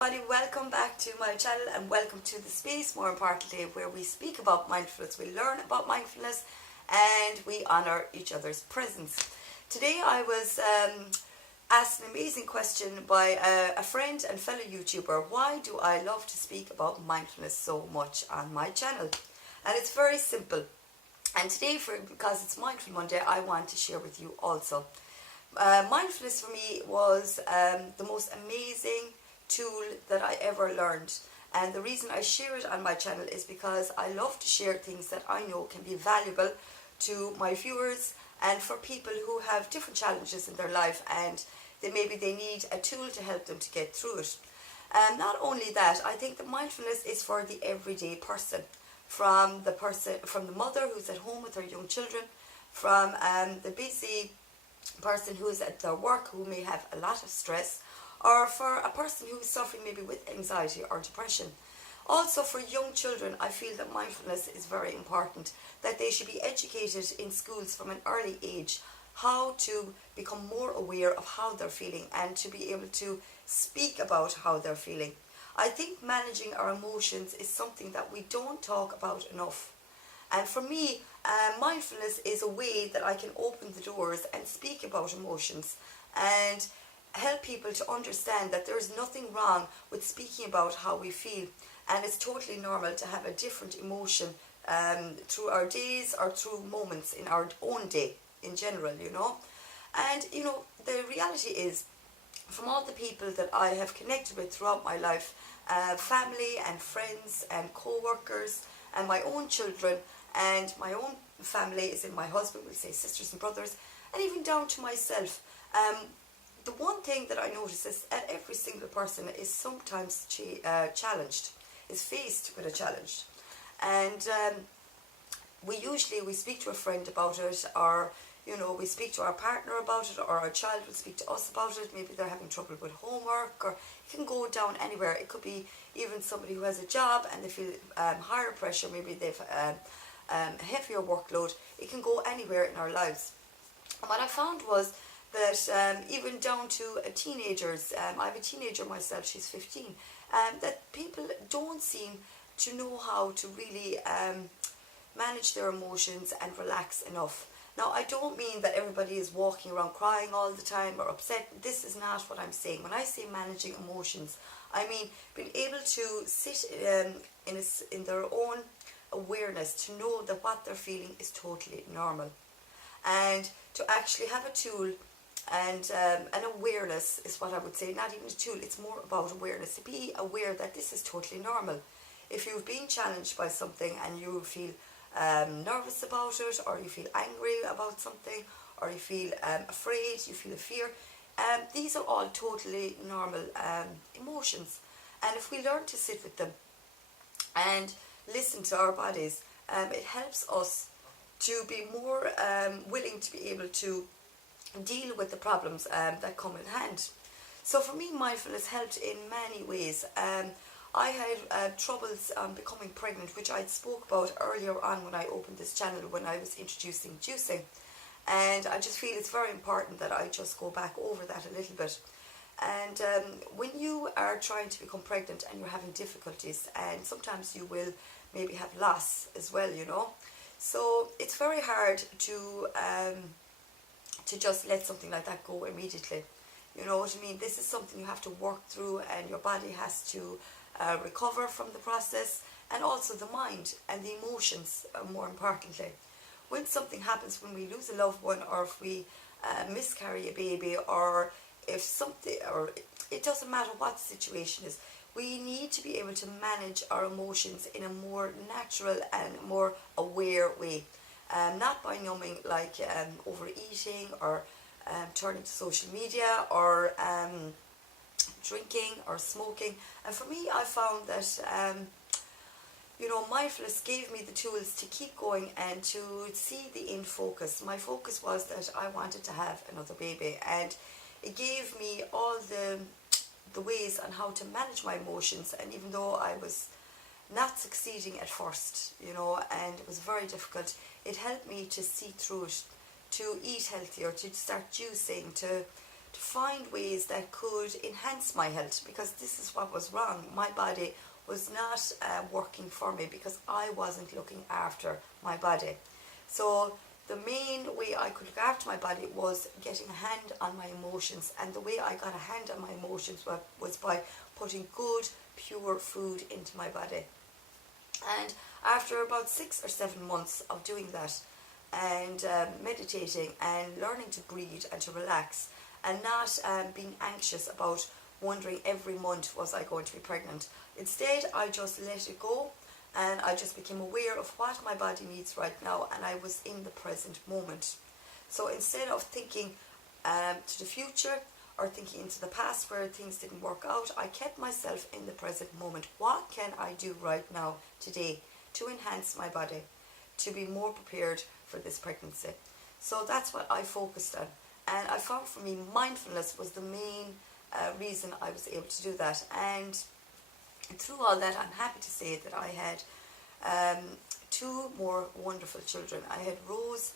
Everybody, welcome back to my channel and welcome to the space, more importantly, where we speak about mindfulness, we learn about mindfulness, and we honour each other's presence. Today I was asked an amazing question by a friend and fellow YouTuber. Why do I love to speak about mindfulness so much on my channel? And it's very simple. And today, because it's Mindful Monday, I want to share with you also. Mindfulness for me was the most amazing tool that I ever learned, and the reason I share it on my channel is because I love to share things that I know can be valuable to my viewers and for people who have different challenges in their life, and maybe they need a tool to help them to get through it. Not only that, I think that mindfulness is for the everyday person, from the mother who's at home with her young children, from the busy person who is at their work who may have a lot of stress, or for a person who is suffering maybe with anxiety or depression. Also for young children, I feel that mindfulness is very important, that they should be educated in schools from an early age how to become more aware of how they're feeling and to be able to speak about how they're feeling. I think managing our emotions is something that we don't talk about enough. And for me, mindfulness is a way that I can open the doors and speak about emotions and help people to understand that there is nothing wrong with speaking about how we feel, and it's totally normal to have a different emotion through our days or through moments in our own day in general, And the reality is, from all the people that I have connected with throughout my life, family and friends and co-workers and my own children and my own family, is in my husband, we'll say sisters and brothers, and even down to myself, the one thing that I notice is that every single person is sometimes challenged, is faced with a challenge. And we speak to a friend about it, or we speak to our partner about it, or our child will speak to us about it. Maybe they're having trouble with homework, or it can go down anywhere. It could be even somebody who has a job and they feel higher pressure, maybe they've heavier workload. It can go anywhere in our lives. And what I found was that even down to teenagers, I have a teenager myself, she's 15, that people don't seem to know how to really manage their emotions and relax enough. Now, I don't mean that everybody is walking around crying all the time or upset. This is not what I'm saying. When I say managing emotions, I mean being able to sit in their own awareness, to know that what they're feeling is totally normal, and to actually have a tool and an awareness is what I would say, not even a tool, it's more about awareness, to be aware that this is totally normal. If you've been challenged by something and you feel nervous about it, or you feel angry about something, or you feel afraid, you feel a fear, these are all totally normal emotions. And if we learn to sit with them and listen to our bodies, it helps us to be more willing to be able to deal with the problems that come in hand. So for me, mindfulness helped in many ways. I had troubles becoming pregnant, which I spoke about earlier on when I opened this channel, when I was introducing juicing. And I just feel it's very important that I just go back over that a little bit. And when you are trying to become pregnant and you're having difficulties, and sometimes you will maybe have loss as well, So it's very hard to just let something like that go immediately. You know what I mean? This is something you have to work through, and your body has to recover from the process, and also the mind and the emotions, more importantly. When something happens, when we lose a loved one, or if we miscarry a baby, or if something, or it doesn't matter what the situation is, we need to be able to manage our emotions in a more natural and more aware way. Not by numbing, like overeating, or turning to social media, or drinking or smoking. And for me, I found that mindfulness gave me the tools to keep going and to see the end focus. My focus was that I wanted to have another baby, and it gave me all the ways on how to manage my emotions. And even though I was not succeeding at first, and it was very difficult, it helped me to see through it, to eat healthier, to start juicing, to to find ways that could enhance my health, because this is what was wrong. My body was not working for me because I wasn't looking after my body. So the main way I could look after my body was getting a hand on my emotions, and the way I got a hand on my emotions was by putting good, pure food into my body. And after about 6 or 7 months of doing that, and meditating and learning to breathe and to relax, and not being anxious about wondering every month, was I going to be pregnant? Instead, I just let it go, and I just became aware of what my body needs right now, and I was in the present moment. So instead of thinking to the future or thinking into the past where things didn't work out, I kept myself in the present moment. What can I do right now, today, to enhance my body, to be more prepared for this pregnancy? So that's what I focused on. And I found for me, mindfulness was the main reason I was able to do that. And through all that, I'm happy to say that I had 2 more wonderful children. I had Rose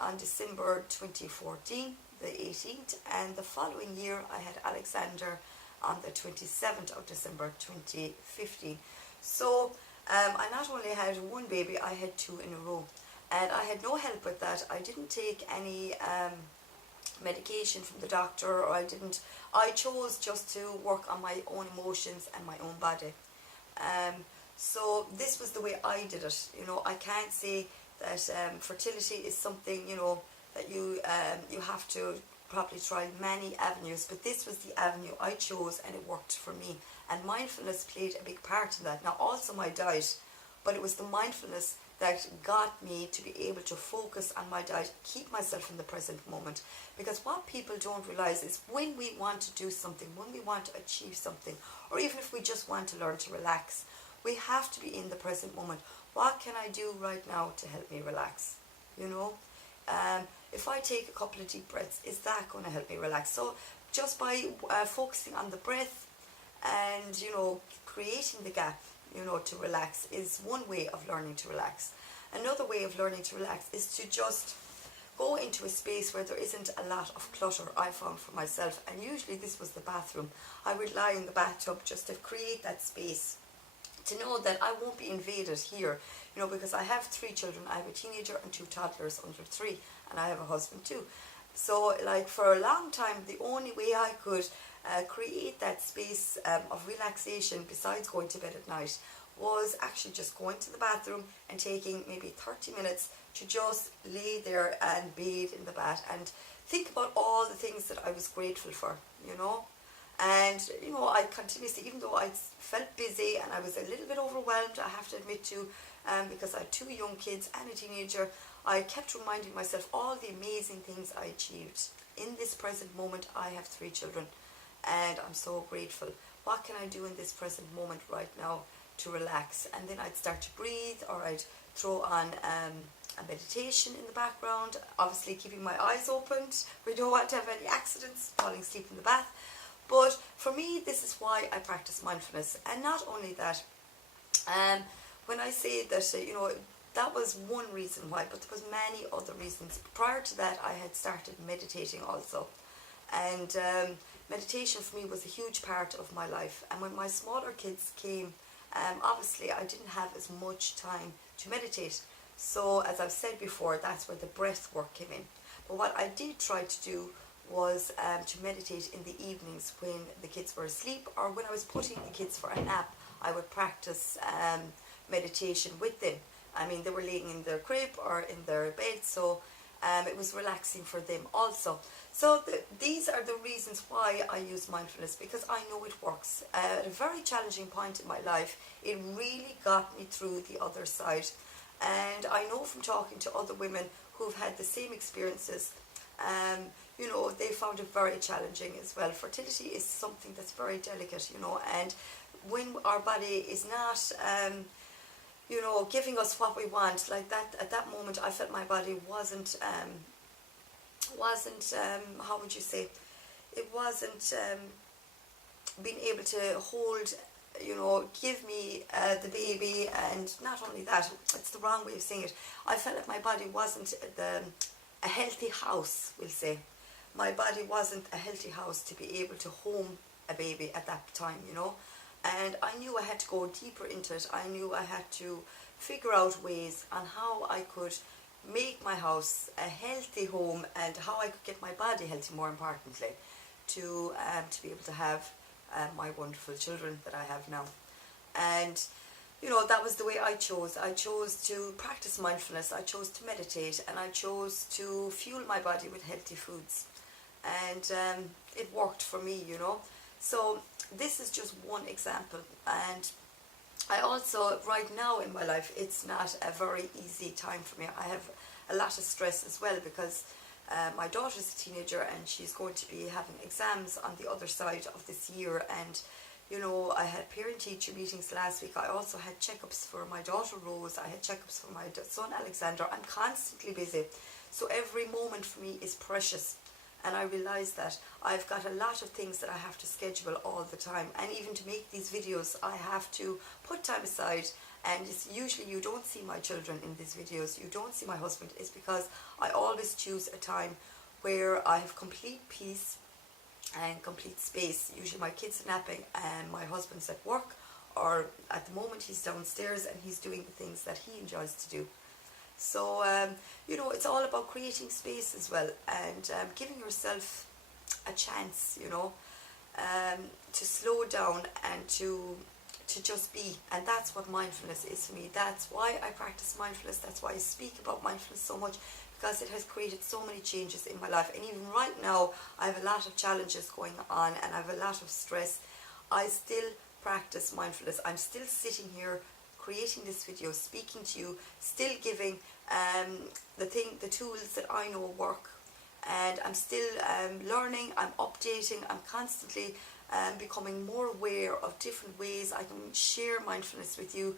on December 2014, the 18th, and the following year I had Alexander on the 27th of December 2015. So I not only had 1 baby, I had 2 in a row, and I had no help with that. I didn't take any medication from the doctor, or I chose just to work on my own emotions and my own body. So this was the way I did it. I can't say that fertility is something, that you have to probably try many avenues, but this was the avenue I chose, and it worked for me. And mindfulness played a big part in that. Now, also my diet, but it was the mindfulness that got me to be able to focus on my diet, keep myself in the present moment. Because what people don't realize is, when we want to do something, when we want to achieve something, or even if we just want to learn to relax, we have to be in the present moment. What can I do right now to help me relax? If I take a couple of deep breaths, is that going to help me relax? So just by focusing on the breath and, creating the gap, to relax, is one way of learning to relax. Another way of learning to relax is to just go into a space where there isn't a lot of clutter, I found for myself. And usually this was the bathroom. I would lie in the bathtub just to create that space, to know that I won't be invaded here, because I have 3 children. I have a teenager and 2 toddlers under 3, and I have a husband too. So for a long time, the only way I could create that space of relaxation, besides going to bed at night, was actually just going to the bathroom and taking maybe 30 minutes to just lay there and bathe in the bath and think about all the things that I was grateful for, And, I continuously, even though I felt busy and I was a little bit overwhelmed, I have to admit to, because I had 2 young kids and a teenager, I kept reminding myself all the amazing things I achieved. In this present moment, I have 3 children, and I'm so grateful. What can I do in this present moment right now to relax? And then I'd start to breathe, or I'd throw on a meditation in the background, obviously keeping my eyes open. We don't want to have any accidents, falling asleep in the bath. But for me, this is why I practice mindfulness. And not only that, when I say that, that was one reason why, but there was many other reasons. Prior to that, I had started meditating also. And meditation for me was a huge part of my life. And when my smaller kids came, obviously I didn't have as much time to meditate. So as I've said before, that's where the breath work came in. But what I did try to do was to meditate in the evenings when the kids were asleep, or when I was putting the kids for a nap. I would practice meditation with them. They were laying in their crib or in their bed, so it was relaxing for them also. So these are the reasons why I use mindfulness, because I know it works. At a very challenging point in my life, it really got me through the other side. And I know from talking to other women who've had the same experiences, they found it very challenging as well. Fertility is something that's very delicate, and when our body is not, giving us what we want, like that, at that moment, I felt my body wasn't, how would you say, it wasn't being able to hold, give me the baby. And not only that, it's the wrong way of saying it, I felt like my body wasn't a healthy house, we'll say. my body wasn't a healthy house to be able to home a baby at that time, you know. And I knew I had to go deeper into it. I knew I had to figure out ways on how I could make my house a healthy home, and how I could get my body healthy, more importantly, to be able to have my wonderful children that I have now. And you know, that was the way I chose. I chose to practice mindfulness, I chose to meditate, and I chose to fuel my body with healthy foods. And it worked for me, you know. So this is just one example. And I also, right now in my life, it's not a very easy time for me. I have a lot of stress as well, because my daughter's a teenager and she's going to be having exams on the other side of this year. And you know, I had parent-teacher meetings last week. I also had checkups for my daughter Rose. I had checkups for my son Alexander. I'm constantly busy. So every moment for me is precious. And I realise that I've got a lot of things that I have to schedule all the time. And even to make these videos, I have to put time aside. And it's usually you don't see my children in these videos. You don't see my husband. It's because I always choose a time where I have complete peace and complete space. Usually my kids are napping and my husband's at work, or at the moment he's downstairs and he's doing the things that he enjoys to do. So you know, it's all about creating space as well, and giving yourself a chance, you know, to slow down and to just be. And that's what mindfulness is for me. That's why I practice mindfulness. That's why I speak about mindfulness so much, because it has created so many changes in my life. And even right now, I have a lot of challenges going on and I have a lot of stress. I still practice mindfulness. I'm still sitting here creating this video, speaking to you, still giving the tools that I know work. And I'm still learning, I'm updating, I'm constantly becoming more aware of different ways I can share mindfulness with you.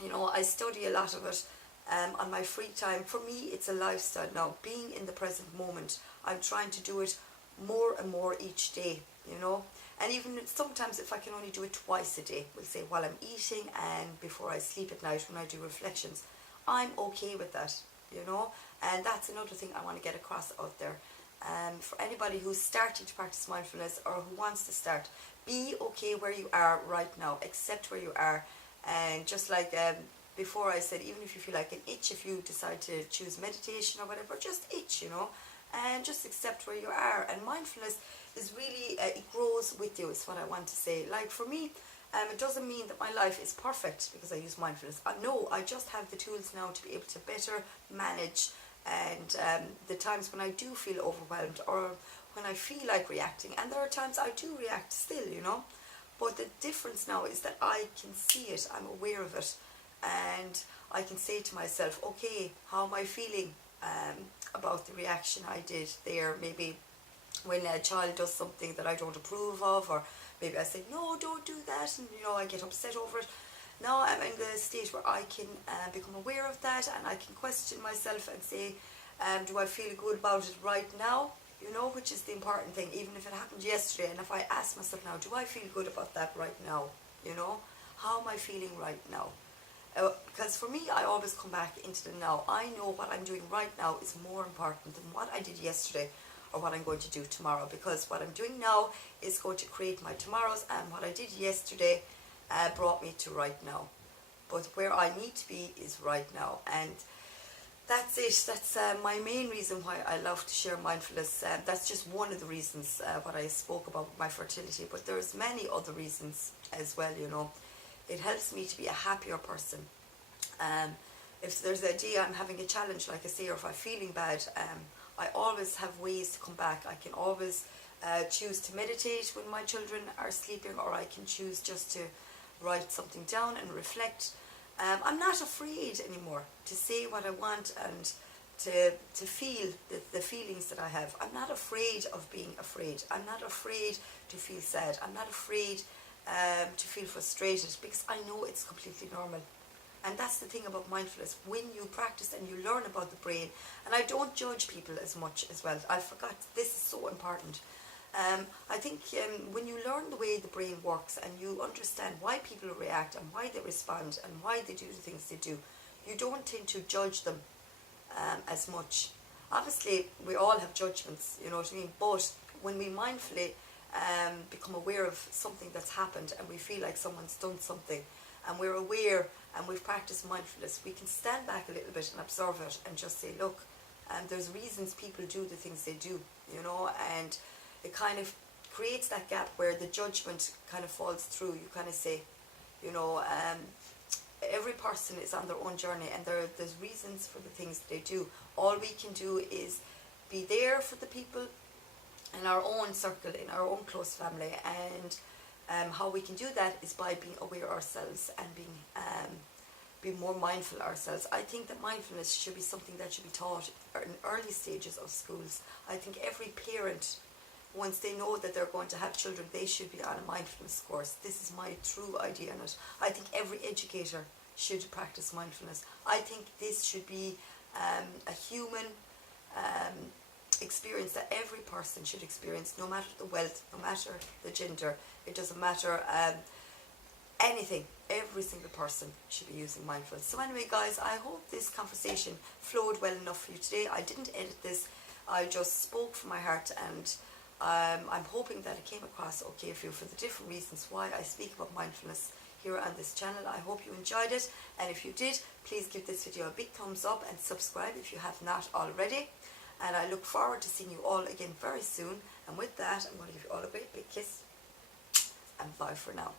You know, I study a lot of it on my free time. For me, it's a lifestyle now, being in the present moment. I'm trying to do it more and more each day, you know. And even sometimes if I can only do it twice a day, we'll say while I'm eating and before I sleep at night when I do reflections, I'm okay with that, you know. And that's another thing I want to get across out there. For anybody who's starting to practice mindfulness or who wants to start, be okay where you are right now. Accept where you are. And just like before I said, even if you feel like an itch, if you decide to choose meditation or whatever, just itch, you know. And just accept where you are. And mindfulness is really, it grows with you, is what I want to say. Like for me, it doesn't mean that my life is perfect because I use mindfulness. No, I just have the tools now to be able to better manage. And the times when I do feel overwhelmed or when I feel like reacting, and there are times I do react still, you know. But the difference now is that I can see it, I'm aware of it, and I can say to myself, okay, how am I feeling about the reaction I did there? Maybe when a child does something that I don't approve of, or maybe I say, no, don't do that, and you know, I get upset over it. Now I'm in the state where I can become aware of that, and I can question myself and say, do I feel good about it right now? You know, which is the important thing, even if it happened yesterday. And if I ask myself now, do I feel good about that right now? You know, how am I feeling right now? Because for me, I always come back into the now. I know what I'm doing right now is more important than what I did yesterday or what I'm going to do tomorrow, because what I'm doing now is going to create my tomorrows, and what I did yesterday brought me to right now. But where I need to be is right now. And that's it. That's my main reason why I love to share mindfulness. That's just one of the reasons what I spoke about with my fertility, but there's many other reasons as well, you know. It helps me to be a happier person. If there's a day I'm having a challenge, like I say, or if I'm feeling bad, I always have ways to come back. I can always choose to meditate when my children are sleeping, or I can choose just to write something down and reflect. I'm not afraid anymore to say what I want and to feel the feelings that I have. I'm not afraid of being afraid. I'm not afraid to feel sad. I'm not afraid to feel frustrated, because I know it's completely normal. And that's the thing about mindfulness. When you practice and you learn about the brain, and I don't judge people as much as well. I forgot, this is so important. I think when you learn the way the brain works and you understand why people react and why they respond and why they do the things they do, you don't tend to judge them as much. obviously we all have judgments, you know what I mean, but when we mindfully become aware of something that's happened and we feel like someone's done something and we're aware and we've practiced mindfulness, we can stand back a little bit and observe it and just say, look, there's reasons people do the things they do, you know, and it kind of creates that gap where the judgment kind of falls through. You kind of say, you know, every person is on their own journey and there's reasons for the things that they do. All we can do is be there for the people in our own circle, in our own close family, and how we can do that is by being aware ourselves and being more mindful ourselves. I think that mindfulness should be something that should be taught in early stages of schools. I think every parent, once they know that they're going to have children, they should be on a mindfulness course. This is my true idea on it. I think every educator should practice mindfulness. I think this should be a human experience that every person should experience, no matter the wealth, no matter the gender. It doesn't matter anything. Every single person should be using mindfulness. So anyway, guys, I hope this conversation flowed well enough for you today. I didn't edit this. I just spoke from my heart, and I'm hoping that it came across okay for you for the different reasons why I speak about mindfulness here on this channel. I hope you enjoyed it, and if you did, please give this video a big thumbs up and subscribe if you have not already. And I look forward to seeing you all again very soon. And with that, I'm going to give you all a great big kiss and bye for now.